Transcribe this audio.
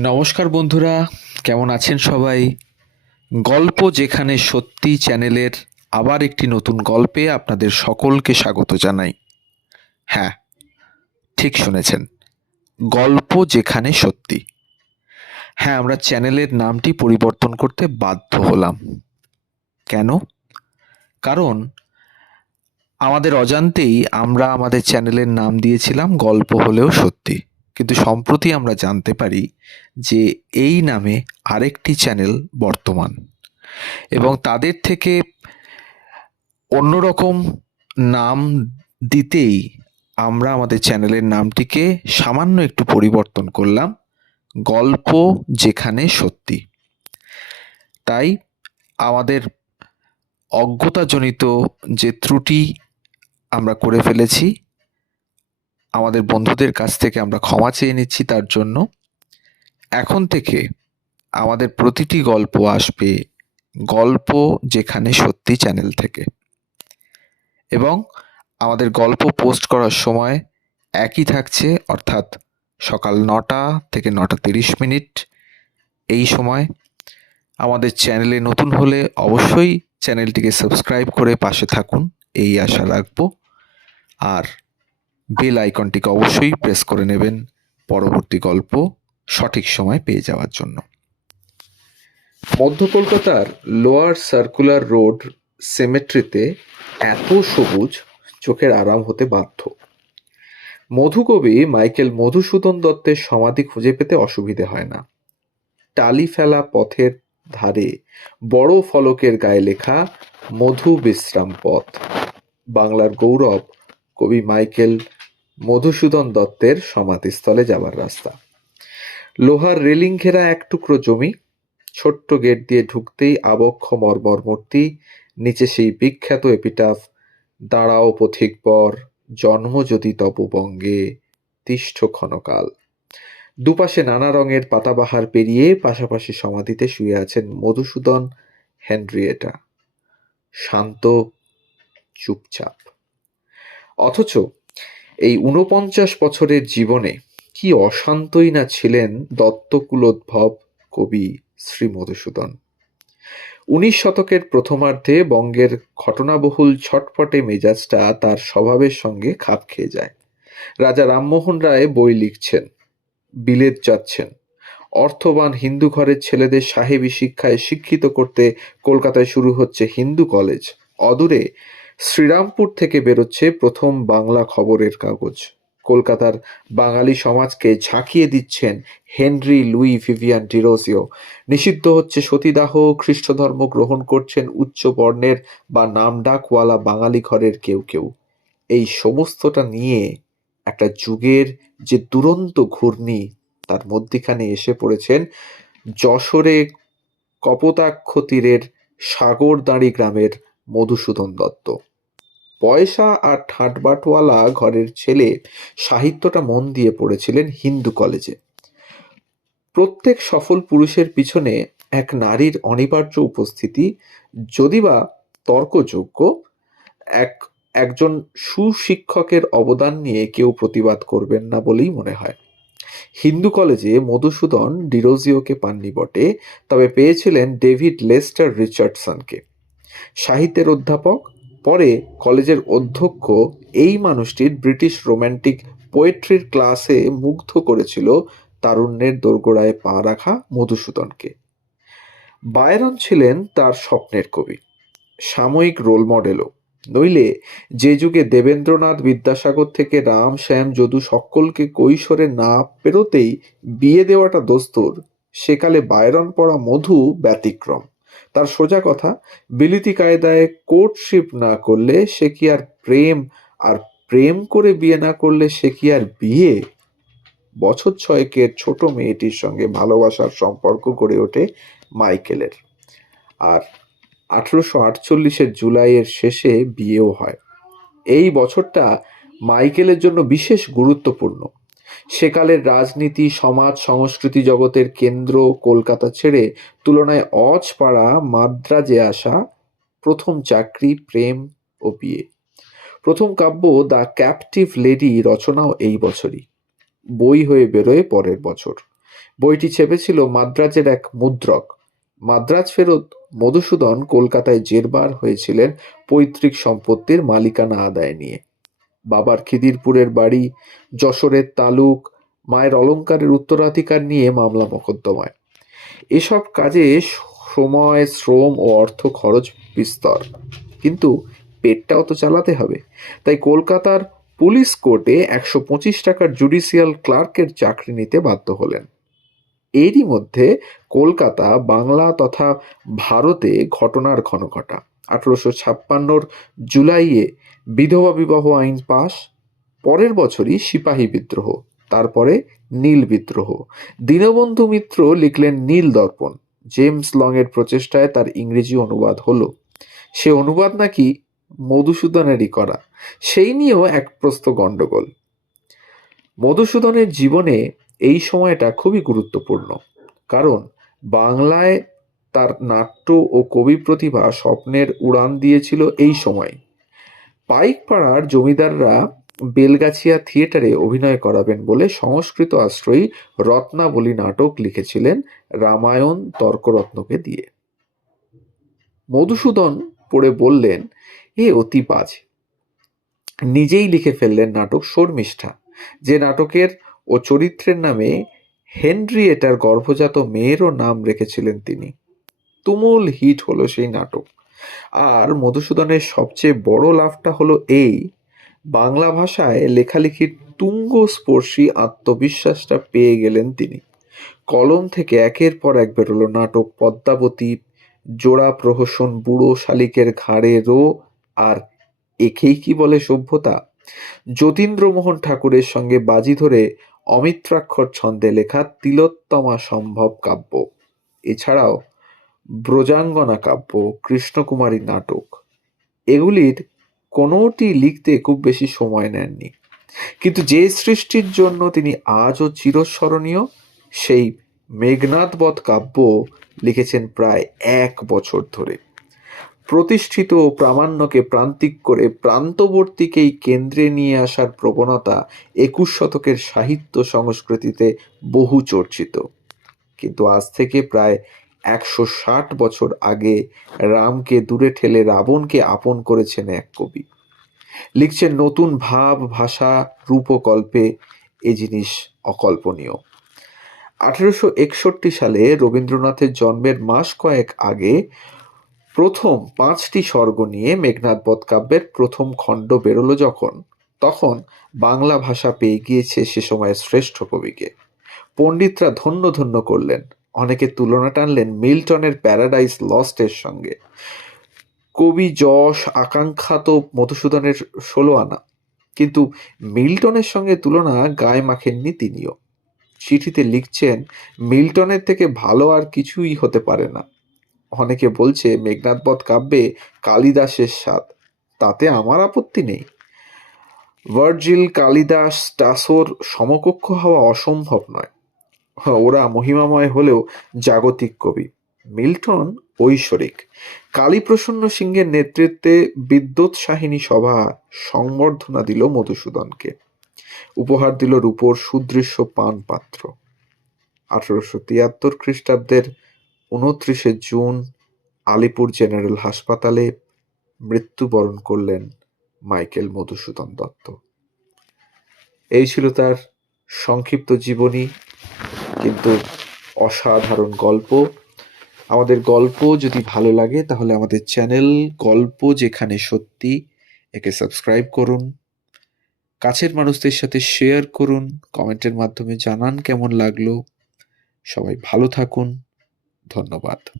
নমস্কার বন্ধুরা, কেমন আছেন সবাই? গল্প যেখানে সত্যি চ্যানেলের আবার একটি নতুন গল্পে আপনাদের সকলকে স্বাগত জানাই। হ্যাঁ ঠিক শুনেছেন, গল্প যেখানে সত্যি। হ্যাঁ আমরা চ্যানেলের নামটি পরিবর্তন করতে বাধ্য হলাম। কেন? কারণ আমাদের অজান্তেই আমরা আমাদের চ্যানেলের নাম দিয়েছিলাম গল্প হলেও সত্যি। কিন্তু সম্প্রতি আমরা জানতে পারি যে এই নামে আরেকটি চ্যানেল বর্তমান এবং তাদের থেকে অন্যরকম নাম দিতেই আমরা আমাদের চ্যানেলের নামটিকে সামান্য একটু পরিবর্তন করলাম, গল্প যেখানে সত্যি। তাই আমাদের অজ্ঞতাজনিত যে ত্রুটি আমরা করে ফেলেছি আমাদের বন্ধুদের কাছ থেকে আমরা ক্ষমা চেয়ে নিচ্ছি তার জন্য। এখন থেকে আমাদের প্রতিটি গল্প আসবে গল্প যেখানে সত্যি চ্যানেল থেকে। এবং আমাদের গল্প পোস্ট করার সময় একই থাকছে, অর্থাৎ সকাল নটা থেকে নটা তিরিশ মিনিট। এই সময় আমাদের চ্যানেলে নতুন হলে অবশ্যই চ্যানেলটিকে সাবস্ক্রাইব করে পাশে থাকুন, এই আশা রাখব। আর বেল আইকনটিকে অবশ্যই প্রেস করে নেবেন পরবর্তী গল্প সঠিক সময় পেয়ে যাওয়ার জন্য। মধ্য কলকাতার লোয়ার সার্কুলার রোড সেমেট্রিতে এত সবুজ চোখের আরাম হতে বাধ্য। মধুকবি মাইকেল মধুসূদন দত্তের সমাধি খুঁজে পেতে অসুবিধে হয় না। টালি ফেলা পথের ধারে বড় ফলকের গায়ে লেখা মধু বিশ্রাম পথ। বাংলার গৌরব কবি মাইকেল মধুসূদন দত্তের সমাধিস্থলে যাবার রাস্তা। লোহার রেলিং ঘেরা এক টুকরো জমি, ছোট্ট গেট দিয়ে ঢুকতেই আবক্ষ মর্মর মূর্তি, নিচে সেই বিখ্যাত এপিটাফ, দাঁড়াও পথিক পর, জন্ম যদি তপবঙ্গে তিষ্ঠ ক্ষণকাল। দুপাশে নানা রঙের পাতাবাহার পেরিয়ে পাশাপাশি সমাধিতে শুয়ে আছেন মধুসূদন হেনরিয়েটা। শান্ত, চুপচাপ। অথচ এই ঊনপঞ্চাশ বছরের জীবনে কি অশান্তই না ছিলেন দত্তকুলোদ্ভব কবি শ্রী মধুসূদন। উনিশ শতকের প্রথমার্ধে বঙ্গের ঘটনাবহুল ছটফটে মেজাজটা তার স্বভাবের সঙ্গে খাপ খেয়ে যায়। রাজা রামমোহন রায় বই লিখছেন, বিলেত যাচ্ছেন। অর্থবান হিন্দু ঘরের ছেলেদের সাহেবী শিক্ষায় শিক্ষিত করতে কলকাতায় শুরু হচ্ছে হিন্দু কলেজ। অদূরে শ্রীরামপুর থেকে বেরোচ্ছে প্রথম বাংলা খবরের কাগজ। কলকাতার বাঙালি সমাজকে ঝাঁকিয়ে দিচ্ছেন হেনরি লুই ভিভিয়ান ডিরোজিও। নিষিদ্ধ হচ্ছে সতীদাহ খ্রিস্ট ধর্ম গ্রহণ করছেন উচ্চ বর্ণের বা নামডাকওয়ালা বাঙালি ঘরের কেউ কেউ। এই সমস্তটা নিয়ে একটা যুগের যে দুরন্ত ঘূর্ণি, তার মধ্যিখানে এসে পড়েছেন যশোরে কপোতাক্ষ তীরের সাগরদাঁড়ি গ্রামের মধুসূদন দত্ত। পয়সা আর ঠাটবাটওয়ালা ঘরের ছেলে সাহিত্যটা মন দিয়ে পড়েছিলেন হিন্দু কলেজে। প্রত্যেক সফল পুরুষের পিছনে এক নারীর অনিবার্য উপস্থিতি, যদিবা তর্কযোগ্য, এক, একজন সুশিক্ষকের অবদান নিয়ে কেউ প্রতিবাদ করবেন না বলেই মনে হয়। হিন্দু কলেজে মধুসূদন ডিরোজিওকে পাননি বটে, তবে পেয়েছিলেন ডেভিড লেস্টার রিচার্ডসনকে। সাহিত্যের অধ্যাপক পরে কলেজের অধ্যক্ষ এই মানুষটির ব্রিটিশ রোম্যান্টিক পোয়েট্রির ক্লাসে মুগ্ধ করেছিল তারুণ্যের দোরগোড়ায় পা রাখা মধুসূদনকে। বায়রন ছিলেন তার স্বপ্নের কবি, সাময়িক রোল মডেলও। নইলে যে যুগে দেবেন্দ্রনাথ বিদ্যাসাগর থেকে রাম, শ্যাম, যদু সকলকে কৈশোরে না পেরোতেই বিয়ে দেওয়াটা দস্তুর, সেকালে বায়রন পড়া মধু ব্যতিক্রম। তার সোজা কথা, বিলিতি কায়দায় কোর্টশিপ না করলে সে কি আর প্রেম আর প্রেম করে বিয়ে না করলে সে কি আর বিয়ে? বছর ছয়েকের ছোট মেয়েটির সঙ্গে ভালোবাসার সম্পর্ক গড়ে ওঠে মাইকেলের। আর আঠেরোশো আটচল্লিশের জুলাইয়ের শেষে বিয়েও হয়। এই বছরটা মাইকেলের জন্য বিশেষ গুরুত্বপূর্ণ। সেকালের রাজনীতি, সমাজ, সংস্কৃতি জগতের কেন্দ্র কলকাতা ছেড়ে তুলনায় অজ পাড়া মাদ্রাজে আসা প্রথম চাকরি, প্রেম ও বিয়ে। প্রথম কাব্য দ্য ক্যাপটিভ লেডি রচনাও এই বছরই। বই হয়ে বেরোয় পরের বছর। বইটি ছেপেছিল মাদ্রাজের এক মুদ্রক। মাদ্রাজ ফেরত মধুসূদন কলকাতায় জেরবার হয়েছিলেন পৈতৃক সম্পত্তির মালিকানা আদায় নিয়ে। বাবার খিদিরপুরের বাড়ি, যশোরের তালুক, মায়ের অলংকারের উত্তরাধিকার নিয়ে মামলা মোকদ্দমায়। এসব কাজে সময়, শ্রম ও অর্থ খরচ বিস্তর। কিন্তু পেটটাও তো চালাতে হবে। তাই কলকাতার পুলিশ কোর্টে একশো পঁচিশ টাকার জুডিশিয়াল ক্লার্কের চাকরি নিতে বাধ্য হলেন। এরই মধ্যে কলকাতা, বাংলা তথা ভারতে ঘটনার ঘনঘটা। আঠারোশো ছাপ্পান্নর জুলাইয়ে বিধবা বিবাহ আইন পাশ, পরের বছরই সিপাহী বিদ্রোহ, তারপরে নীল বিদ্রোহ। দীনবন্ধু মিত্র লিখলেন নীল দর্পণ, জেমস লং এর প্রচেষ্টায় তার ইংরেজি অনুবাদ হলো। সে অনুবাদ নাকি মধুসূদনেরই করা, সেই নিয়েও এক প্রস্ত গণ্ডগোল। মধুসূদনের জীবনে এই সময়টা খুবই গুরুত্বপূর্ণ, কারণ বাংলায় তার নাট্য ও কবি প্রতিভা স্বপ্নের উড়ান দিয়েছিল এই সময়। পাইকপাড়ার জমিদাররা বেলগাছিয়া থিয়েটারে অভিনয় করাবেন বলে সংস্কৃত আশ্রয়ী রত্নাবলী নাটক লিখেছিলেন রামায়ণ তর্করত্নকে দিয়ে। মধুসূদন পড়ে বললেন, এ অতি বাজে। নিজেই লিখে ফেললেন নাটক শর্মিষ্ঠা, যে নাটকের ও চরিত্রের নামে হেনরিয়েটার গর্ভজাত মেয়েরও নাম রেখেছিলেন তিনি। তুমুল হিট হলো সেই নাটক। আর মধুসূদনের সবচেয়ে বড় লাভটা হলো এই, বাংলা ভাষায় লেখালেখির তুঙ্গস্পর্শী আত্মবিশ্বাসটা পেয়ে গেলেন তিনি। কলম থেকে একের পর এক বেরোলো নাটক পদ্মাবতী, জোড়া প্রহসন বুড়ো শালিকের ঘাড়ে রো আর একেই কি বলে সভ্যতা? যতীন্দ্রমোহন ঠাকুরের সঙ্গে বাজি ধরে অমিত্রাক্ষর ছন্দে লেখা তিলোত্তমা সম্ভব কাব্য। এছাড়াও ব্রজাঙ্গনা কাব্য কৃষ্ণকুমারী নাটক। এগুলির কোনোটি লিখতে খুব বেশি সময় নেননি। কিন্তু যে সৃষ্টির জন্য তিনি আজও চিরস্মরণীয়, সেই মেঘনাথবধ কাব্য লিখেছেন প্রায় এক বছর ধরে। প্রতিষ্ঠিত ও প্রামাণ্যকে প্রান্তিক করে প্রান্তবর্তীকেই কেন্দ্রে নিয়ে আসার প্রবণতা একুশ শতকের সাহিত্য সংস্কৃতিতে বহু চর্চিত। কিন্তু আজ থেকে প্রায় একশো ষাট বছর আগে রামকে দূরে ঠেলে রাবণকে আপন করেছেন এক কবি। লিখছেন, নতুন ভাব, ভাষা, রূপকল্পে এ জিনিস অকল্পনীয়। আঠেরোশো একষট্টি সালে রবীন্দ্রনাথের জন্মের মাস কয়েক আগে প্রথম পাঁচটি স্বর্গ নিয়ে মেঘনাথ বধ কাব্যের প্রথম খণ্ড বেরোলো যখন। তখন বাংলা ভাষা পেয়ে গিয়েছে সে সময়ের শ্রেষ্ঠ কবিকে। পণ্ডিতরা ধন্য ধন্য করলেন। অনেকে তুলনা টানলেন মিল্টনের প্যারাডাইস লস্টের সঙ্গে। কবি যশ, আকাঙ্ক্ষা তো মধুসূদনের ষোলো আনা। কিন্তু মিল্টনের সঙ্গে তুলনা গায়ে মাখেননি তিনিও। চিঠিতে লিখছেন, মিল্টনের থেকে ভালো আর কিছুই হতে পারে না। অনেকে বলছে মেঘনাথবধ কাব্যে কালিদাসের স্বাদ। তাতে আমার আপত্তি নেই। ভার্জিল কালিদাস টাসোর সমকক্ষ হওয়া অসম্ভব নয়। ওরা মহিমাময় হলেও জাগতিক কবি। মিল্টন ঐশ্বরিক। কালীপ্রসন্ন সিংহের নেতৃত্বে বিদ্যুৎসাহিনী সভা সংবর্ধনা দিল মধুসূদনকে। উপহার দিল রূপোর সুদৃশ্য পান পাত্র আঠারোশো তিয়াত্তর খ্রিস্টাব্দের উনত্রিশে জুন আলিপুর জেনারেল হাসপাতালে মৃত্যুবরণ করলেন মাইকেল মধুসূদন দত্ত। এই ছিল তার সংক্ষিপ্ত জীবনী। কিন্তু অসাধারণ গল্প। আমাদের গল্প যদি ভালো লাগে, তাহলে আমাদের চ্যানেল গল্প যেখানে সত্যি, একে সাবস্ক্রাইব করুন। কাছের মানুষদের সাথে শেয়ার করুন, কমেন্টের মাধ্যমে জানান কেমন লাগল। সবাই ভালো থাকুন। ধন্যবাদ।